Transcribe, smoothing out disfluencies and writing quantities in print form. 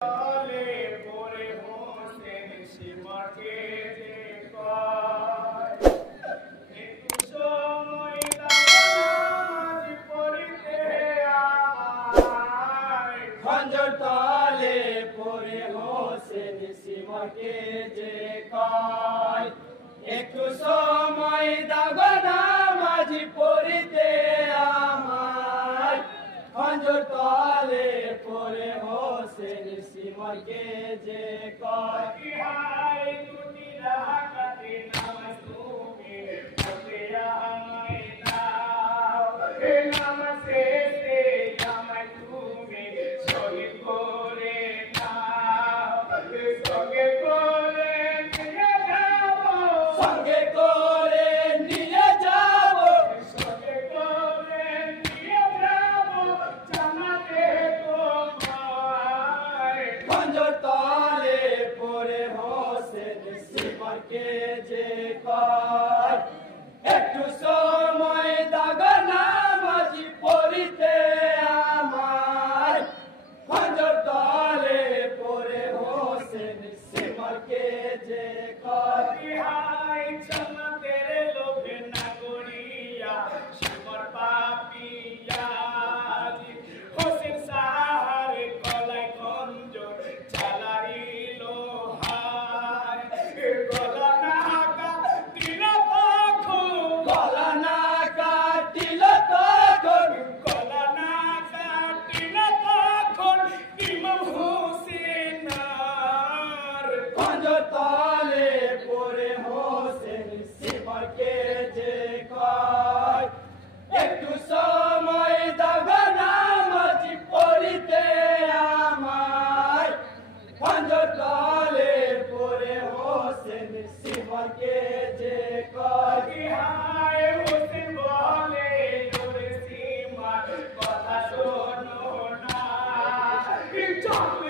তলে পড়ে হোসেন সীমাকে যে কয় একটু সময় নামাজ পড়িতে আমায় খঞ্জর তলে পড়ে হোসেন সীমাকে যে কয় একটু সময় দাও নামাজ পড়িতে আমায় খঞ্জর তলে পড়ে হোসেন সীমাকে যে কয় হাই দুটি রাকাতে নামাজ তুমি পড়তে আমায় দাও এ নামাজে আমায় তুমি শহীদ করে দাও সঙ্গে করে নিয়ে যাব সঙ্গে করে নিয়ে যাব সঙ্গে করে নিয়ে যাব জানাতে তোমায় খঞ্জর তলে পড়ে হোসেন সীমাকে যে কয় একটু সময় দাও নামাজ পড়িতে আমায় খঞ্জর তলে পড়ে হোসেন সীমাকে যে কয় হাই জান্নাতের লোভে না করিয়া শিবর পাপিয়া হোসেন সাহার গলায় খঞ্জর চালাইল হায় গলা না কাটিল তখন গলা না কাটিল তখন গলা না কাটিল তখন ইমাম হোসেন আর খঞ্জর তলে পড়ে হোসেন সীমাকে যে কয় একটু সময় দাও নামাজ পড়িতে আমায় খঞ্জর তলে পড়ে হোসেন সীমাকে যে কয় হায় হোসেন বলে ওরে সীমার কথা শোনো না চল